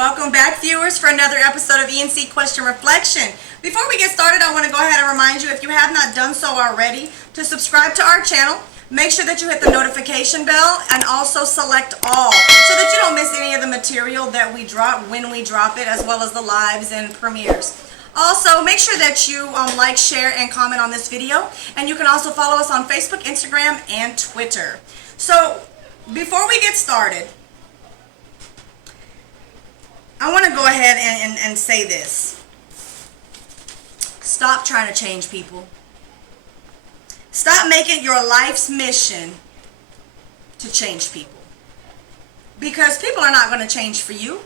Welcome back, viewers, for another episode of E&C Question Reflection. Before we get started, I want to go ahead and remind you, if you have not done so already, to subscribe to our channel. Make sure that you hit the notification bell and also select all so that you don't miss any of the material that we drop when we drop it, as well as the lives and premieres. Also, make sure that you like, share, and comment on this video. And you can also follow us on Facebook, Instagram, and Twitter. So, before we get started, I want to go ahead and say this. Stop trying to change people. Stop making your life's mission to change people. Because people are not going to change for you.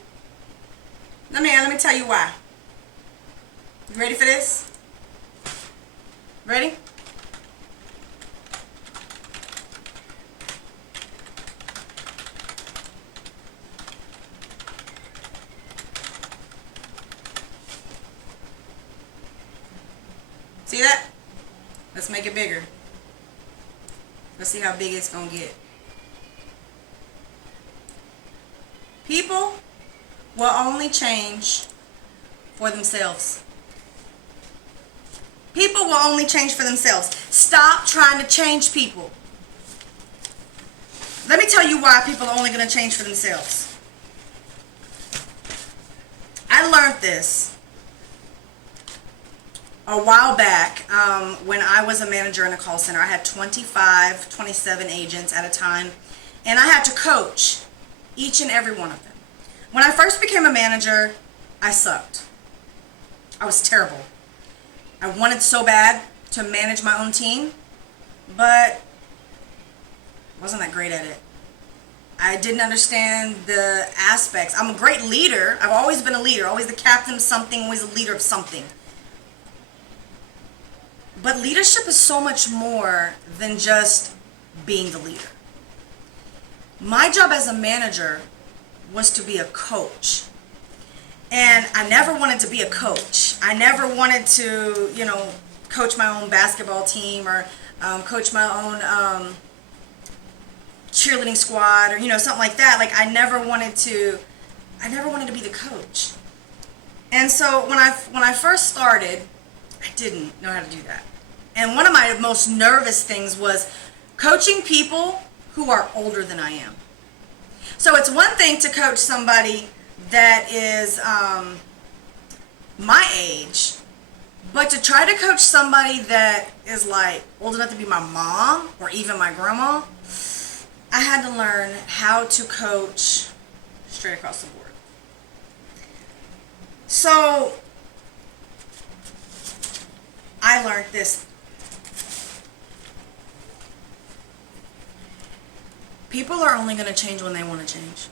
Let me tell you why. You ready for this? Ready? See that? Let's make it bigger. Let's see how big it's going to get. People will only change for themselves. People will only change for themselves. Stop trying to change people. Let me tell you why people are only going to change for themselves. I learned this a while back when I was a manager in a call center. I had 27 agents at a time, and I had to coach each and every one of them. When I first became a manager, I sucked. I was terrible. I wanted so bad to manage my own team, but wasn't that great at it. I didn't understand the aspects. I'm a great leader. I've always been a leader, always the captain of something, always a leader of something. But leadership is so much more than just being the leader. My job as a manager was to be a coach. And I never wanted to be a coach. I never wanted to, coach my own basketball team or coach my own cheerleading squad or, something like that. Like, I never wanted to be the coach. And so when I first started, I didn't know how to do that. And one of my most nervous things was coaching people who are older than I am. So it's one thing to coach somebody that is my age, but to try to coach somebody that is like old enough to be my mom or even my grandma, I had to learn how to coach straight across the board. So I learned this. People are only going to change when they want to change.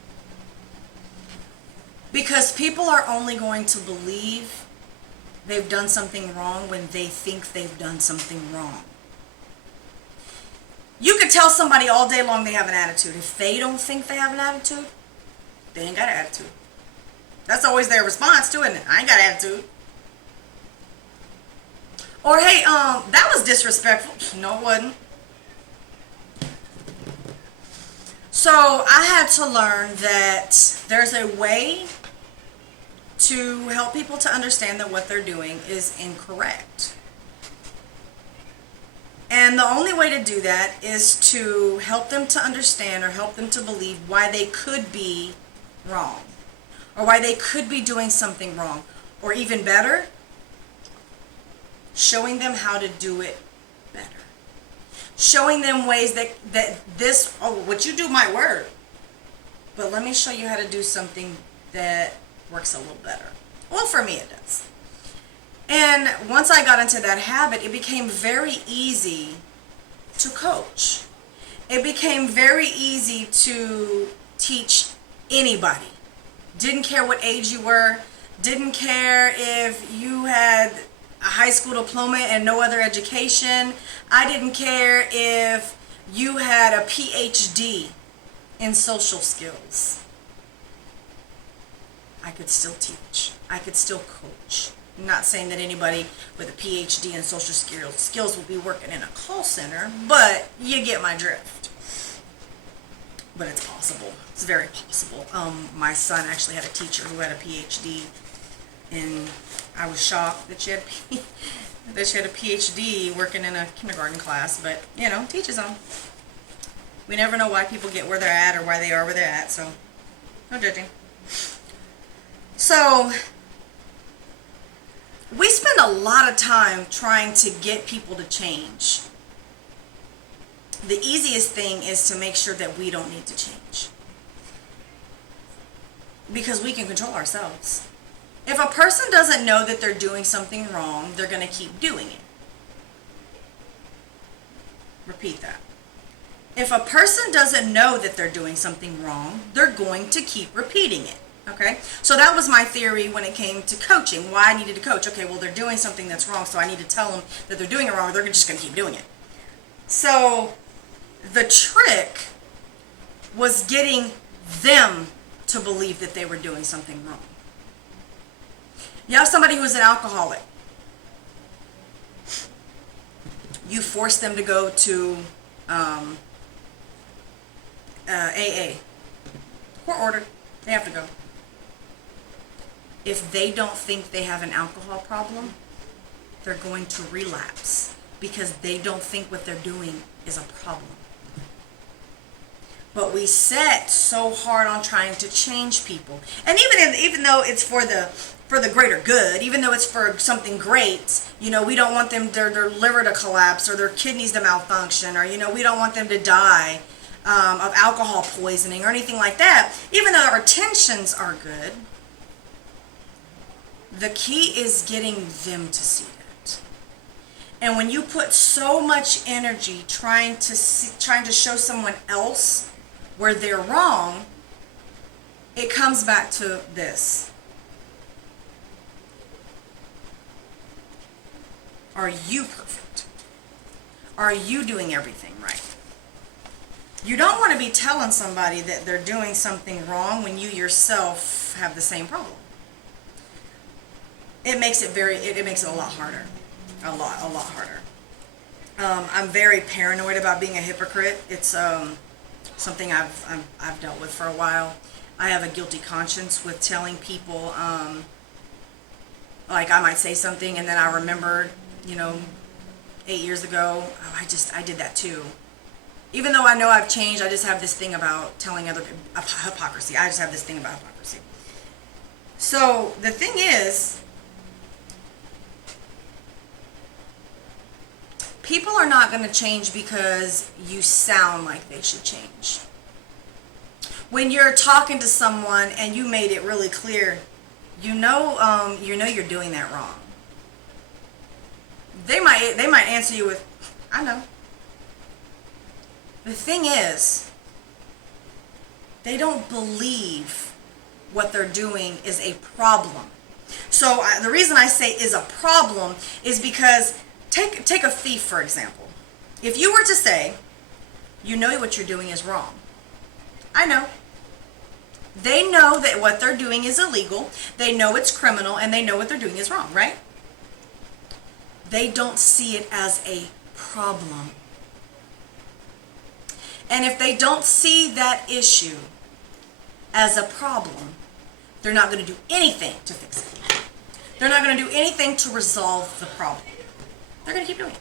Because people are only going to believe they've done something wrong when they think they've done something wrong. You could tell somebody all day long they have an attitude. If they don't think they have an attitude, they ain't got an attitude. That's always their response to it. I ain't got an attitude. Or, hey, that was disrespectful. No, it wasn't. So I had to learn that there's a way to help people to understand that what they're doing is incorrect. And the only way to do that is to help them to understand or help them to believe why they could be wrong, or why they could be doing something wrong, or even better, showing them how to do it better. Showing them ways that what you do might work, but let me show you how to do something that works a little better. Well, for me it does. And once I got into that habit, it became very easy to coach. It became very easy to teach anybody. Didn't care what age you were, didn't care if you had a high school diploma and no other education. I didn't care if you had a PhD in social skills. I could still teach. I could still coach. I'm not saying that anybody with a PhD in social skills will be working in a call center, but you get my drift. but it's possible. It's very possible. My son actually had a teacher who had a PhD, and I was shocked that she had a PhD working in a kindergarten class, but, you know, teaches them. We never know why people get where they're at or why they are where they're at, so no judging. So, we spend a lot of time trying to get people to change. The easiest thing is to make sure that we don't need to change, because we can control ourselves. If a person doesn't know that they're doing something wrong, they're going to keep doing it. Repeat that. If a person doesn't know that they're doing something wrong, they're going to keep repeating it. Okay? So that was my theory when it came to coaching, why I needed to coach. Okay, well, they're doing something that's wrong, so I need to tell them that they're doing it wrong, or they're just going to keep doing it. So the trick was getting them to believe that they were doing something wrong. You have somebody who's an alcoholic. You force them to go to AA. Court ordered. They have to go. If they don't think they have an alcohol problem, they're going to relapse because they don't think what they're doing is a problem. But we set so hard on trying to change people, and even though it's for the greater good, even though it's for something great, you know, we don't want their liver to collapse or their kidneys to malfunction, or, you know, we don't want them to die of alcohol poisoning or anything like that. Even though our intentions are good, the key is getting them to see it. And when you put so much energy trying to show someone else where they're wrong, it comes back to this. Are you perfect? Are you doing everything right? You don't want to be telling somebody that they're doing something wrong when you yourself have the same problem. It makes it a lot harder. A lot harder. I'm very paranoid about being a hypocrite. It's something I've dealt with for a while. I have a guilty conscience with telling people, like, I might say something and then I remember, you know, 8 years ago, oh, I did that too. Even though I know I've changed, I just have this thing about telling other people, hypocrisy. I just have this thing about hypocrisy. So the thing is, people are not going to change because you sound like they should change. When you're talking to someone and you made it really clear, you know you're doing that wrong. They might answer you with, I know. The thing is, they don't believe what they're doing is a problem. So the reason I say is a problem is because take a thief, for example. If you were to say, you know what you're doing is wrong. I know. They know that what they're doing is illegal. They know it's criminal, and they know what they're doing is wrong, right? They don't see it as a problem. And if they don't see that issue as a problem, they're not going to do anything to fix it. They're not going to do anything to resolve the problem. They're going to keep doing it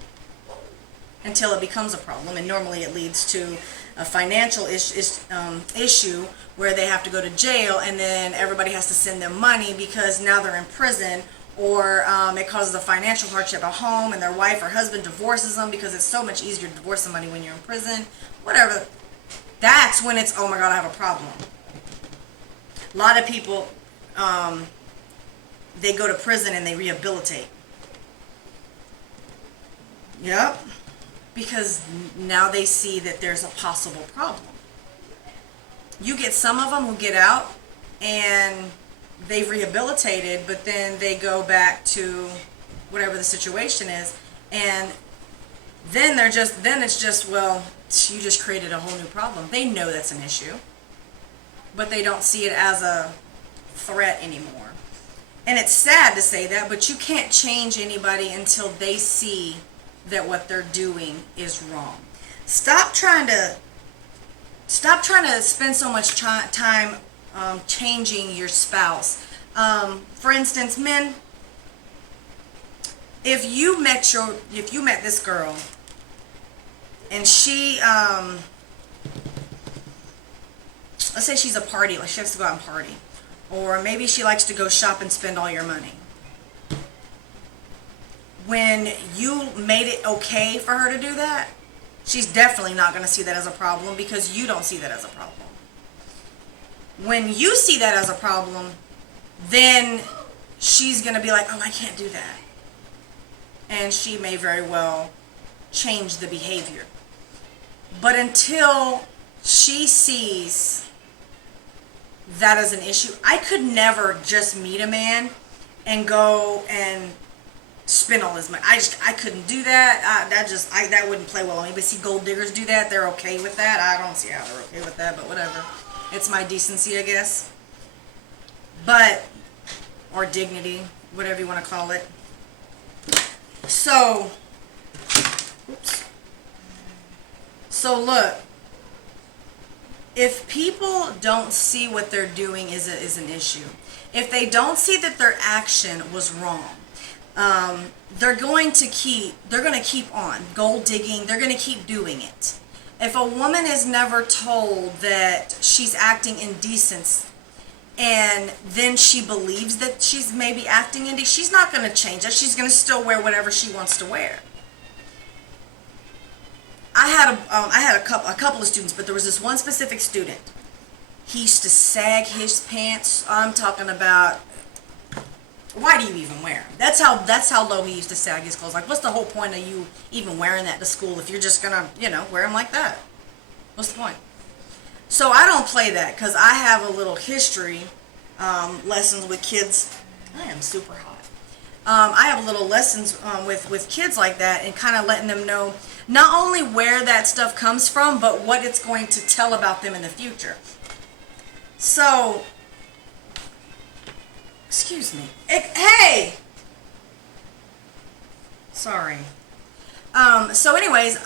until it becomes a problem, and normally it leads to a financial issue where they have to go to jail, and then everybody has to send them money because now they're in prison, or it causes a financial hardship at home, and their wife or husband divorces them because it's so much easier to divorce somebody when you're in prison. Whatever. That's when it's, oh my God, I have a problem. A lot of people, they go to prison and they rehabilitate. Yep. Because now they see that there's a possible problem. You get some of them who get out and they've rehabilitated, but then they go back to whatever the situation is, and then it's just, well, you just created a whole new problem. They know that's an issue, but they don't see it as a threat anymore. And it's sad to say that, but you can't change anybody until they see that what they're doing is wrong. Stop trying to Stop trying to spend so much time changing your spouse. For instance, men, if you met this girl and she, let's say she's a party, like she has to go out and party, or maybe she likes to go shop and spend all your money. When you made it okay for her to do that, she's definitely not going to see that as a problem because you don't see that as a problem. When you see that as a problem, then she's going to be like, oh, I can't do that. And she may very well change the behavior. But until she sees that as an issue, I could never just meet a man and go and spend all his money. I couldn't do that. That wouldn't play well on me. But see, gold diggers do that. They're okay with that. I don't see how they're okay with that, but whatever. It's my decency, I guess. Or dignity, whatever you want to call it. So look, if people don't see what they're doing is an issue, if they don't see that their action was wrong, they're going to keep on gold digging. They're going to keep doing it. If a woman is never told that she's acting indecent, and then she believes that she's maybe acting indecent, she's not going to change that. She's going to still wear whatever she wants to wear. I had a couple of students, but there was this one specific student. He used to sag his pants. I'm talking about, why do you even wear them? That's how low he used to sag his clothes. Like, what's the whole point of you even wearing that to school if you're just gonna, wear them like that? What's the point? So I don't play that because I have a little history lessons with kids. I am super hot. I have little lessons with kids like that, and kind of letting them know not only where that stuff comes from, but what it's going to tell about them in the future. So, excuse me. Hey! Sorry. So anyways,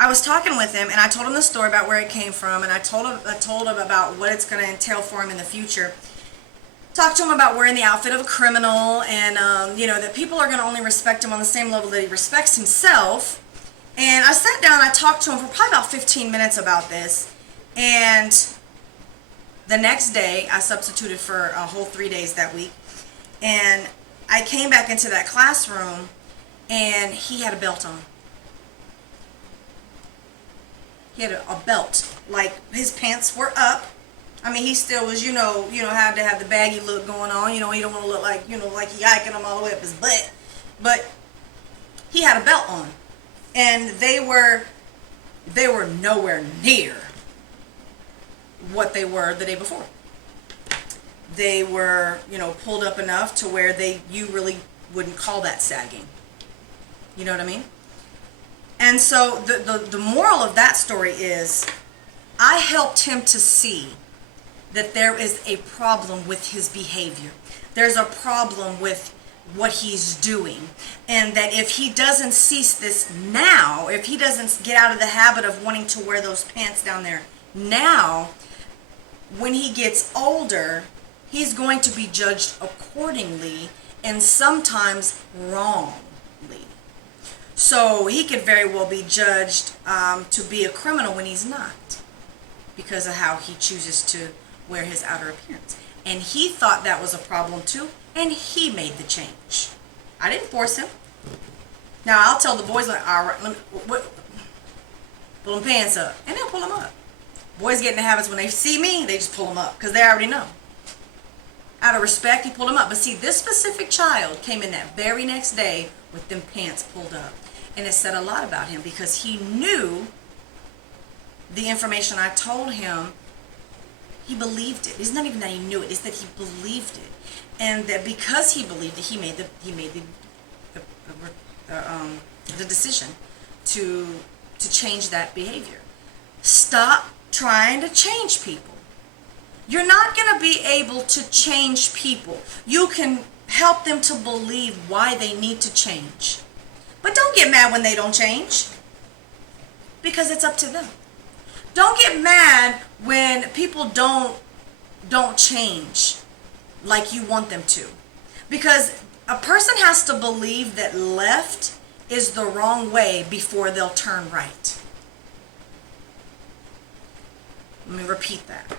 I was talking with him, and I told him the story about where it came from, and I told him about what it's going to entail for him in the future. Talked to him about wearing the outfit of a criminal, and that people are going to only respect him on the same level that he respects himself. And I sat down, I talked to him for probably about 15 minutes about this, and the next day I substituted for a whole 3 days that week, and I came back into that classroom, and he had a belt on. He had a belt, like his pants were up. I mean, he still was, had to have the baggy look going on. You don't want to look like, like he hiking them all the way up his butt. But he had a belt on, and they were nowhere near what they were the day before. They were, pulled up enough to where you really wouldn't call that sagging. You know what I mean? And so the moral of that story is, I helped him to see that there is a problem with his behavior. There's a problem with what he's doing. And that if he doesn't cease this now, if he doesn't get out of the habit of wanting to wear those pants down there now, when he gets older, he's going to be judged accordingly, and sometimes wrongly. So he could very well be judged to be a criminal when he's not, because of how he chooses to wear his outer appearance. And he thought that was a problem too, and he made the change. I didn't force him. Now I'll tell the boys, like, all right, pull them pants up, and they'll pull them up. Boys get in the habits when they see me, they just pull them up because they already know. Out of respect, he pulled them up. But see, this specific child came in that very next day with them pants pulled up. And it said a lot about him because he knew the information I told him. He believed it. It's not even that he knew it. It's that he believed it. And that because he believed it, he made the decision to change that behavior. Stop trying to change people. You're not going to be able to change people. You can help them to believe why they need to change. But don't get mad when they don't change, because it's up to them. Don't get mad when people don't change like you want them to. Because a person has to believe that left is the wrong way before they'll turn right. Let me repeat that.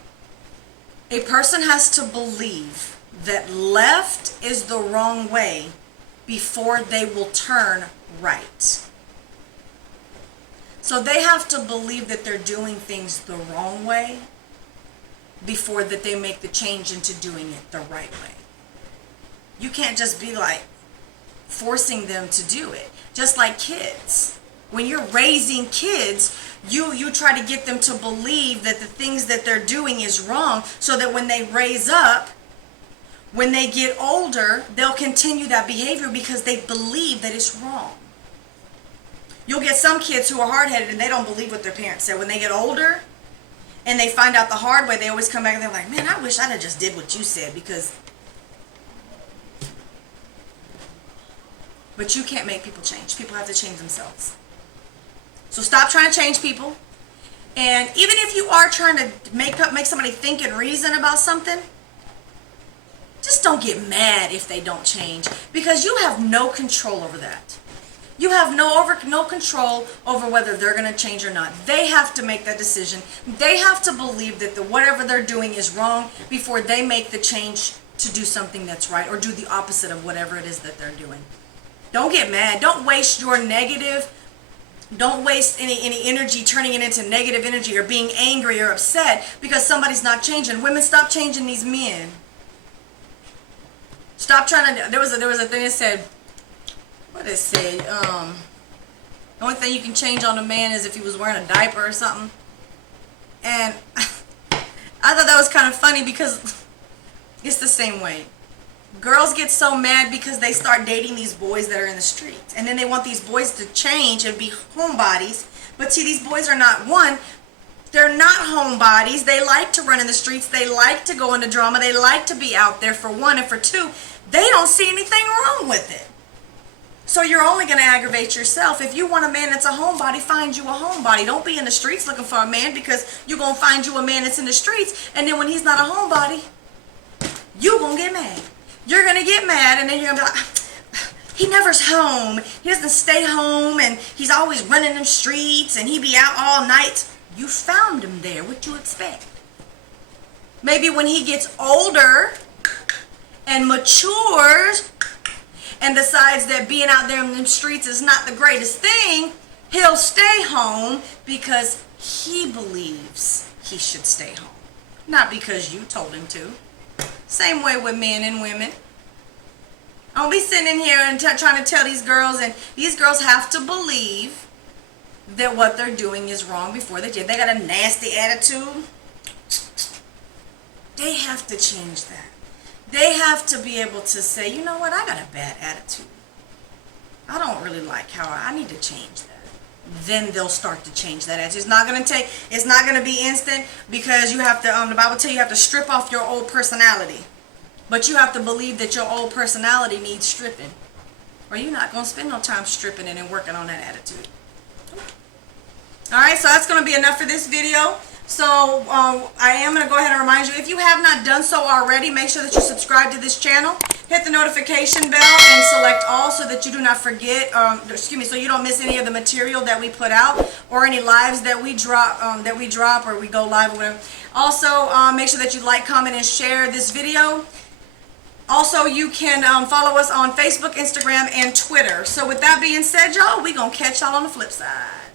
A person has to believe that left is the wrong way before they will turn right. So they have to believe that they're doing things the wrong way before that they make the change into doing it the right way. You can't just be like forcing them to do it. Just like kids. When you're raising kids, you try to get them to believe that the things that they're doing is wrong, so that when they raise up, when they get older, they'll continue that behavior because they believe that it's wrong. You'll get some kids who are hard-headed and they don't believe what their parents said. When they get older and they find out the hard way, they always come back and they're like, man, I wish I'd have just did what you said, because... But you can't make people change. People have to change themselves. So stop trying to change people. And even if you are trying to make somebody think and reason about something, just don't get mad if they don't change, because you have no control over that. You have no control over whether they're going to change or not. They have to make that decision. They have to believe that whatever they're doing is wrong before they make the change to do something that's right, or do the opposite of whatever it is that they're doing. Don't get mad. Don't waste your negative. Don't waste any energy turning it into negative energy or being angry or upset because somebody's not changing. Women, stop changing these men. Stop trying to... There was a thing that said... What did it say? The only thing you can change on a man is if he was wearing a diaper or something. And I thought that was kind of funny because it's the same way. Girls get so mad because they start dating these boys that are in the streets. And then they want these boys to change and be homebodies. But see, these boys are not, one, they're not homebodies. They like to run in the streets. They like to go into drama. They like to be out there, for one. And for two, they don't see anything wrong with it. So you're only going to aggravate yourself. If you want a man that's a homebody, find you a homebody. Don't be in the streets looking for a man, because you're going to find you a man that's in the streets. And then when he's not a homebody, you're going to get mad. You're going to get mad, and then you're going to be like, he never's home. He doesn't stay home, and he's always running them streets, and he be out all night. You found him there. What you expect? Maybe when he gets older and matures and decides that being out there in them streets is not the greatest thing, he'll stay home because he believes he should stay home. Not because you told him to. Same way with men and women. I don't be sitting in here and trying to tell these girls, and these girls have to believe that what they're doing is wrong before they do. They got a nasty attitude. They have to change that. They have to be able to say, you know what, I got a bad attitude. I don't really like how I need to change that. Then they'll start to change that attitude. It's not going to be instant, because you have to, the Bible tells you have to strip off your old personality. But you have to believe that your old personality needs stripping, or you're not going to spend no time stripping it and working on that attitude. Alright, so that's going to be enough for this video. So I am going to go ahead and remind you, if you have not done so already, make sure that you subscribe to this channel. Hit the notification bell and select all, so that you do not forget, so you don't miss any of the material that we put out, or any lives that we drop, or we go live or whatever. Also, make sure that you like, comment, and share this video. Also, you can follow us on Facebook, Instagram, and Twitter. So with that being said, y'all, we're going to catch y'all on the flip side.